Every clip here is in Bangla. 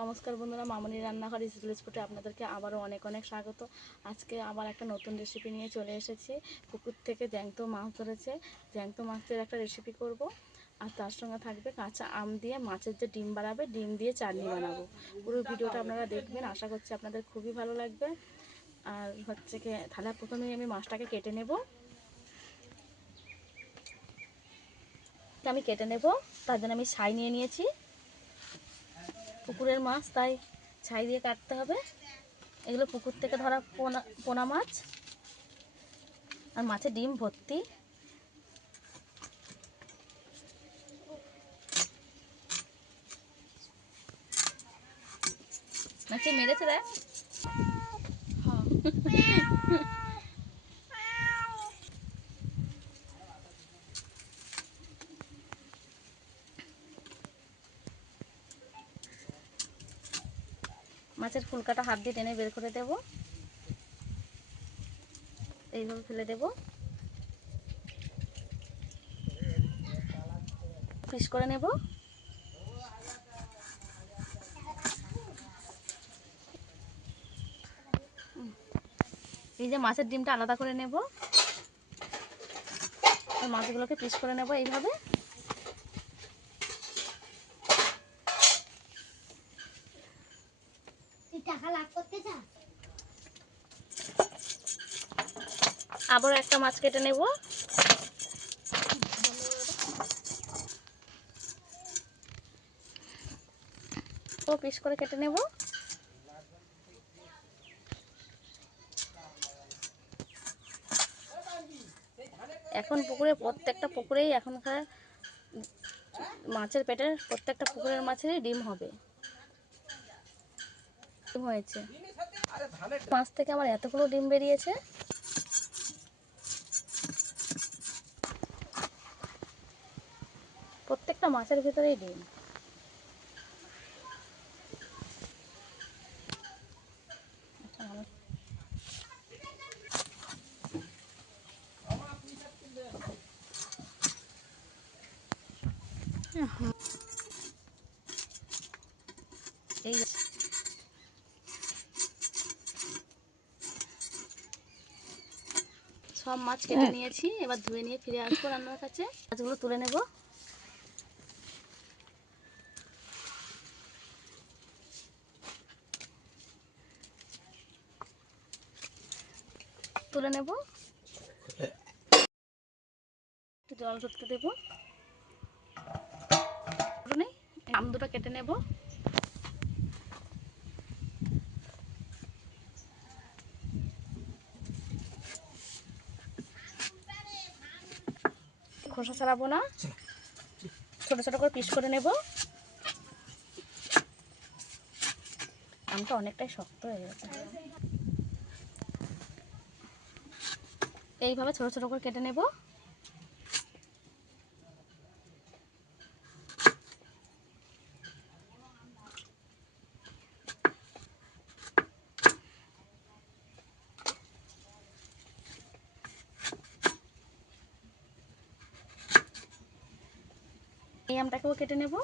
নমস্কার বন্ধুরা, মামনি রান্নাঘর স্কুল স্পটে আপনাদেরকে আবারও অনেক অনেক স্বাগত। আজকে আবার একটা নতুন রেসিপি নিয়ে চলে এসেছি। পুকুর থেকে জ্যাংত মাছ ধরেছে। জ্যাংত মাছের একটা রেসিপি করব। আর তার সঙ্গে থাকবে কাঁচা আম দিয়ে মাছের যে ডিম বানাবে, ডিম দিয়ে চাটনি বানাবো। পুরো ভিডিওটা আপনারা দেখবেন, আশা করছি আপনাদের খুবই ভালো লাগবে। আর হচ্ছে কি, তাহলে প্রথমেই আমি মাছটাকে কেটে নেব। আমি কেটে নেব, তার জন্য আমি ছাই নিয়ে নিয়েছি। পুকুরের মাছ, তাই ছাই দিয়ে কাটতে হবে। এগুলো পুকুর থেকে ধরা পোনা পোনা মাছ আর মাছের ডিম ভর্তি। মেরেছে দেখ। মাছের ফুলকাটা হাত দিয়ে টেনে বের করে দেব। এইভাবে ফেলে দেব। পিস করে নেব। এই যে মাছের ডিমটা আলাদা করে নেব। মাছগুলোকে পিস করে নেব এইভাবে। আবার একটা মাছ কেটে নেব। ও, পিস করে কেটে নেব। এখন পুকুরে প্রত্যেকটা পুকুরেই এখনকার মাছের পেটের প্রত্যেকটা পুকুরের মাছেরই ডিম হবে। ডিম হয়েছে। মাছ থেকে আমার এতগুলো ডিম বেরিয়েছে। প্রত্যেকটা মাছের ভিতরেই ডিম। সব মাছ কেটে নিয়েছি, এবার ধুয়ে নিয়ে ফিরে আসব রান্নার কাছে। মাছগুলো তুলে নেব। তুলে নেব। একটু জল ধরতে দেবো। আম দুটো কেটে নেব। খোসা ছাড়াবো না। ছোট ছোট করে পিস করে নেব। আমটা অনেকটাই শক্ত হয়ে গেছে। এইভাবে ছোট ছোট করে কেটে নেব। এই আমটাকেও কেটে নেব।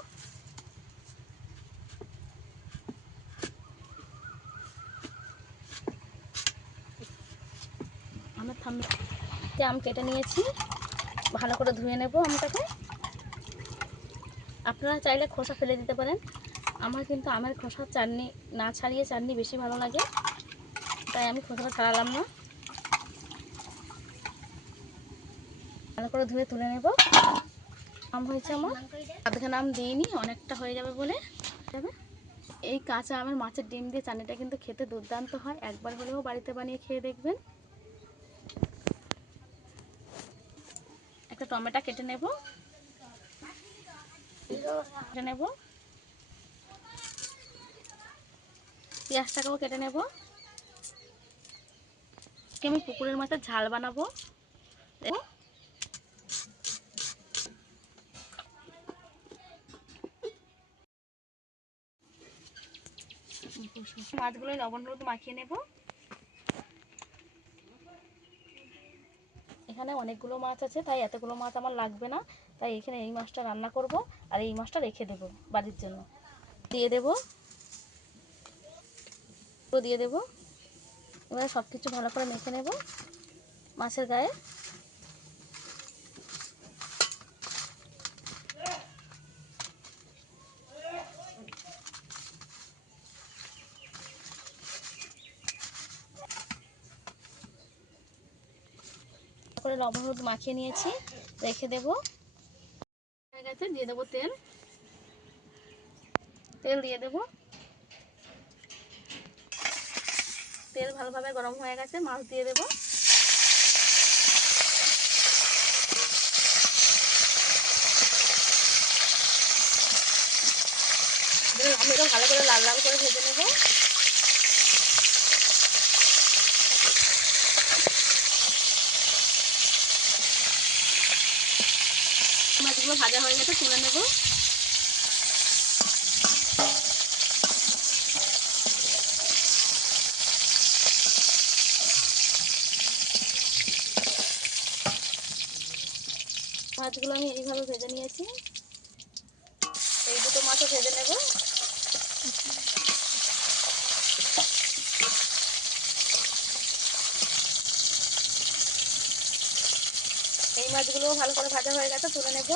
আমার থামে আম কেটে নিয়েছি, ভালো করে ধুয়ে নেব আমটাকে। আপনারা চাইলে খোসা ফেলে দিতে পারেন। আমার কিন্তু আমের খোসা চাটনি না ছাড়িয়ে চাটনি বেশি ভালো লাগে। তাই আমি খোসাটা ছাড়ালাম না। ভালো করে ধুয়ে তুলে নেব। আম হয়েছে আমার। আধখানা আম দিইনি, অনেকটা হয়ে যাবে বলে। এই কাঁচা আমের মাছের ডিম দিয়ে চাটনিটা কিন্তু খেতে দুর্দান্ত হয়। একবার হলেও বাড়িতে বানিয়ে খেয়ে দেখবেন। টমেটো কেটে নেব। কেটে নেব। পেঁয়াজটাকেও কেটে নেব। আজকে আমি পুকুরের মাছের ঝাল বানাবো। মাছগুলো লবণ হলুদ মাখিয়ে নেব। এখানে অনেকগুলো মাছ আছে, তাই এতগুলো মাছ আমার লাগবে না। তাই এখানে এই মাছটা রান্না করব আর এই মাছটা রেখে দেব বাড়ির জন্য। দিয়ে দেব। দিয়ে দেব। এবার সব কিছু ভালো করে মেখে নেব মাছের গায়ে। লবণ হলুদ মাখিয়ে নিয়েছি, রেখে দেব। হয়ে গেছে, দিয়ে দেবো তেল। তেল দিয়ে দেবো। তেল ভালোভাবে গরম হয়ে গেছে, মাছ দিয়ে দেবো। আমি ভালো করে লাল লাল করে ভেজে নেব মাছগুলো ভাজা হয়ে গেছে, তুলে নেব। মাছগুলো আমি এইভাবে ভেজে নিয়েছি। এই দুটো মাছও ভেজে নেব। এই মাছগুলো ভালো করে ভাজা হয়ে গেছে, তুলে নেব।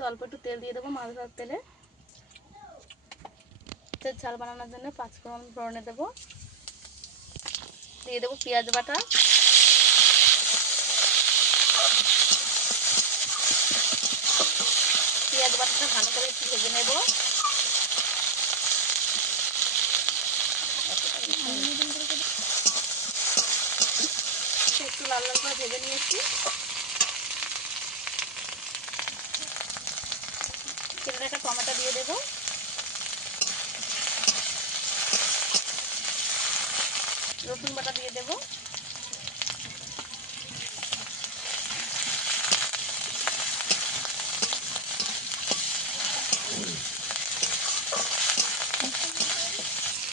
একটু অল্প একটু তেল দিয়ে দেবো মাছ ভাজার তেলে। তেল ঝাল বানানোর জন্য পাঁচ পাঁচফোড়ন ফোড়নে দেবো। দিয়ে দেবো পেঁয়াজ বাটা। পেঁয়াজ বাটাটা ভালো করে একটু ভেজে নেব। একটু লাল লাল করে ভেজে নিয়েছি। কেটে একটা টমেটো দিয়ে দেবো। রসুন বাটা দিয়ে দেবো।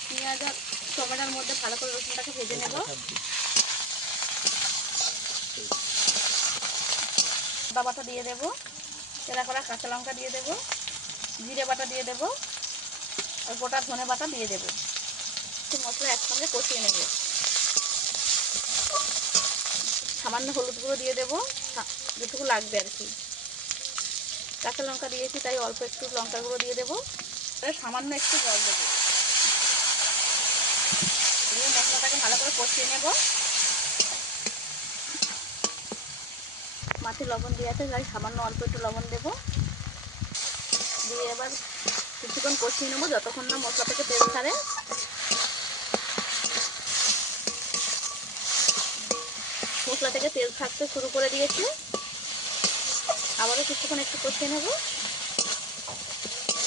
পেঁয়াজ আর টমেটোর মধ্যে ভালো করে রসুনটাকে ভেজে নেব। আদা বাটা দিয়ে দেবো। তেলা করা কাঁচা লঙ্কা দিয়ে দেবো। জিরে বাটা দিয়ে দেবো আর গোটা ধনে বাটা দিয়ে দেবো। মশলা একসঙ্গে কষিয়ে নেব। সামান্য হলুদ গুঁড়ো দিয়ে দেবো যেটুকু লাগবে আর কি। কাঁচা লঙ্কা দিয়েছি, তাই অল্প একটু লঙ্কা গুঁড়ো দিয়ে দেবো। তাই সামান্য একটু জল দেবো। দিয়ে মশলাটাকে ভালো করে কষিয়ে নেব। মাছে লবণ দিয়ে আছে, তাই সামান্য অল্প একটু লবণ দেবো। দিয়ে এবার কিছুক্ষণ কষিয়ে নেব, যতক্ষণ না মশলা থেকে তেল ছাড়ে। মশলা থেকে তেল ছাড়তে শুরু করে দিয়েছে। আবারও কিছুক্ষণ একটু কষিয়ে নেব।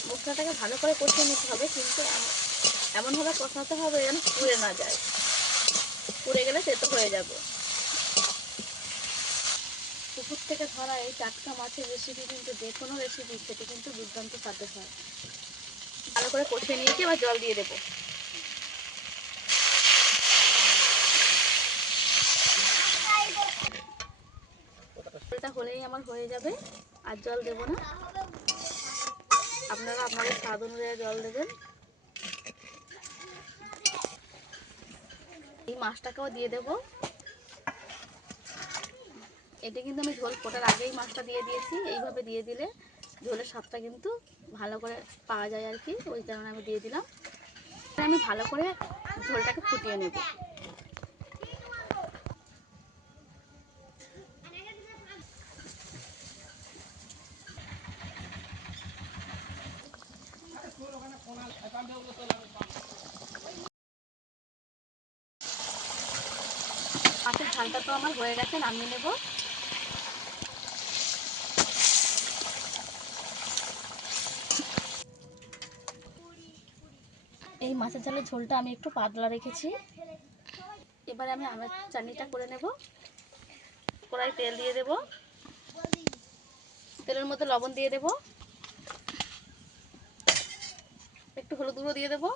মশলাটাকে ভালো করে কষিয়ে নিতে হবে, কিন্তু এম- এমনভাবে কষাতে হবে যেন পুড়ে না যায়। পুড়ে গেলে তেতো হয়ে যাবে পুকুর থেকে ধরা এই টাটকা মাছের রেসিপি কিন্তু যে কোনো রেসিপি খেতে কিন্তু দুর্দান্ত স্বাদের হয়। ভালো করে কষিয়ে নিয়েছি, এবার জল দিয়ে দেবো। এটা হলেই আমার হয়ে যাবে, আর জল দেবো না। আপনারা আপনাদের স্বাদ অনুযায়ী জল দেবেন। এই মাছটাকেও দিয়ে দেব। এটা কিন্তু আমি ঝোল ফোটার আগেই মাছটা দিয়ে দিয়েছি। এইভাবে দিয়ে দিলে ঝোলের স্বাদটা কিন্তু ভালো করে পাওয়া যায় আর কি, ওই কারণে আমি দিয়ে দিলাম। আমি ভালো করে ঝোলটাকে ফুটিয়ে নেব। মাছের ঝালটা তো আমার হয়ে গেছে, নামিয়ে নেব। এই মাছের ঝালের ঝোলটা আমি একটু পাতলা রেখেছি। এবারে আমি আমের চাটনিটা করে নেব। কড়াই তেল দিয়ে দেব। তেলের মধ্যে লবণ দিয়ে দেব। একটু হলুদ গুঁড়ো দিয়ে দেবো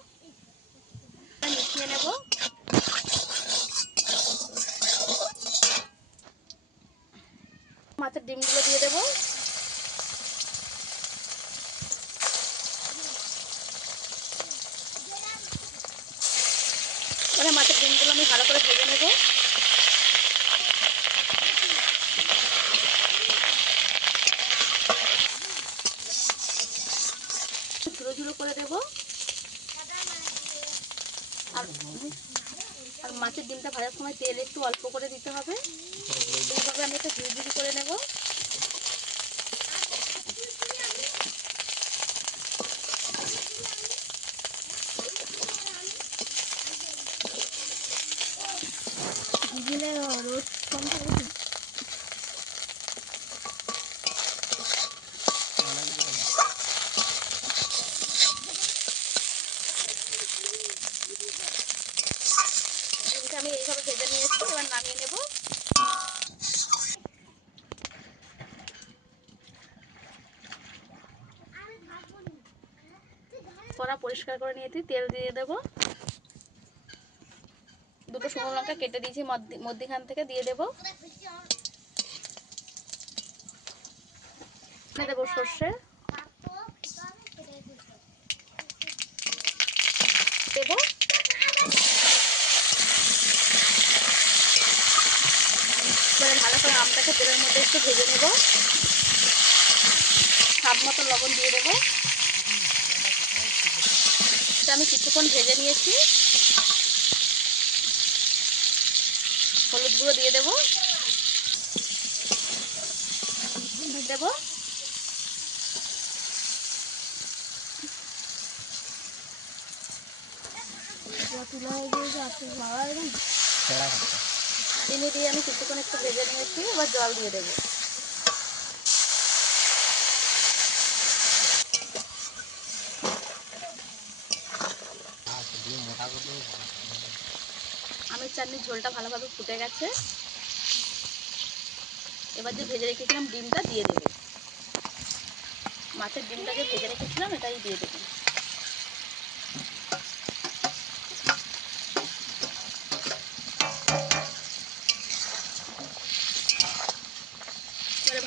মিশিয়ে নেব মাছের ডিমগুলো দিয়ে দেবো মাছের ডিমগুলো আমি ভালো করে ভেজে নেব ঝুড়ো করে দেবো। আর আর মাছের ডিমটা ভাজার সময় তেল একটু অল্প করে দিতে হবে। এইভাবে আমি একটু ঝুড়ি করে নেব। দিলে কম থাকে ডিমটা আমি এইভাবে ভেজে নিয়েছি এবার নামিয়ে নেব কড়া পরিষ্কার করে নিয়েছি, তেল দিয়ে দেব। দুটো শুকনো লঙ্কা কেটে দিয়েছি, মধ্যে- মধ্যিখান থেকে দিয়ে দেব। দেবো সর্ষে। দেবো। ভালো করে আমটাকে তেলের মধ্যে একটু ভেজে নেব। স্বাদ মতো লবণ দিয়ে দেবো। এটা আমি কিছুক্ষণ ভেজে নিয়েছি। হলুদ গুঁড়ো দিয়ে দেবো। দেবো। চিনি দিয়ে আমি কিছুক্ষণ একটু ভেজে নিয়েছি এবার জল দিয়ে দেবো আমের চাটনির ঝোলটা ভালোভাবে ফুটে গেছে। এবার যে ভেজে রেখেছিলাম ডিমটা দিয়ে দেবে। মাছের ডিমটা যে ভেজে রেখেছিলাম, এটাই দিয়ে দেবে।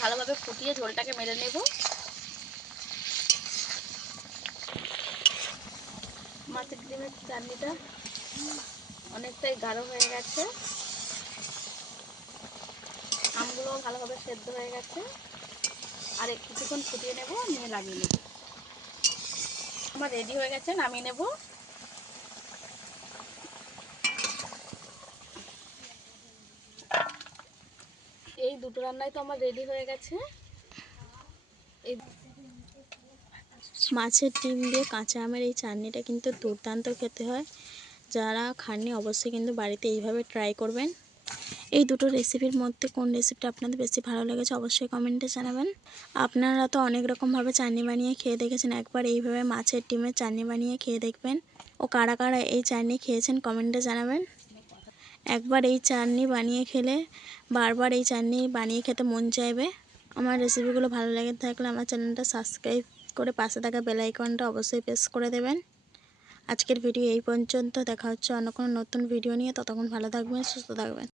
ভালোভাবে ফুটিয়ে ঝোলটাকে মেরে নেব। মাছের ডিমের চাটনিটা অনেকটাই গাঢ় হয়ে গেছে। আমগুলো ভালোভাবে সেদ্ধ হয়ে গেছে। আর কিছুক্ষণ ফুটিয়ে নেব, নিয়ে লাগিয়ে নেব। আমার রেডি হয়ে গেছে, নামিয়ে নেব। এই দুটো রান্নাই তো আমার রেডি হয়ে গেছে। এই মাছের ডিম দিয়ে কাঁচা আমের এই চাটনিটা কিন্তু দুর্দান্ত খেতে হয়। যারা খাননি, অবশ্যই কিন্তু বাড়িতে এইভাবে ট্রাই করবেন। এই দুটো রেসিপির মধ্যে কোন রেসিপিটা আপনাদের বেশি ভালো লেগেছে অবশ্যই কমেন্টে জানাবেন। আপনারা তো অনেক রকমভাবে চাটনি বানিয়ে খেয়ে দেখেছেন, একবার এইভাবে মাছের ডিমের চাটনি বানিয়ে খেয়ে দেখবেন। ও কারা কারা এই চাটনি খেয়েছেন কমেন্টে জানাবেন। একবার এই চাটনি বানিয়ে খেলে বারবার এই চাটনি বানিয়ে খেতে মন চাইবে। আমার রেসিপিগুলো ভালো লেগে থাকলে আমার চ্যানেলটা সাবস্ক্রাইব করে পাশে থাকা বেল আইকনটা অবশ্যই প্রেস করে দেবেন। আজকের ভিডিও এই পর্যন্ত। দেখা হচ্ছে অন্য কোনো নতুন ভিডিও নিয়ে। ততক্ষণ ভালো থাকবেন, সুস্থ থাকবেন।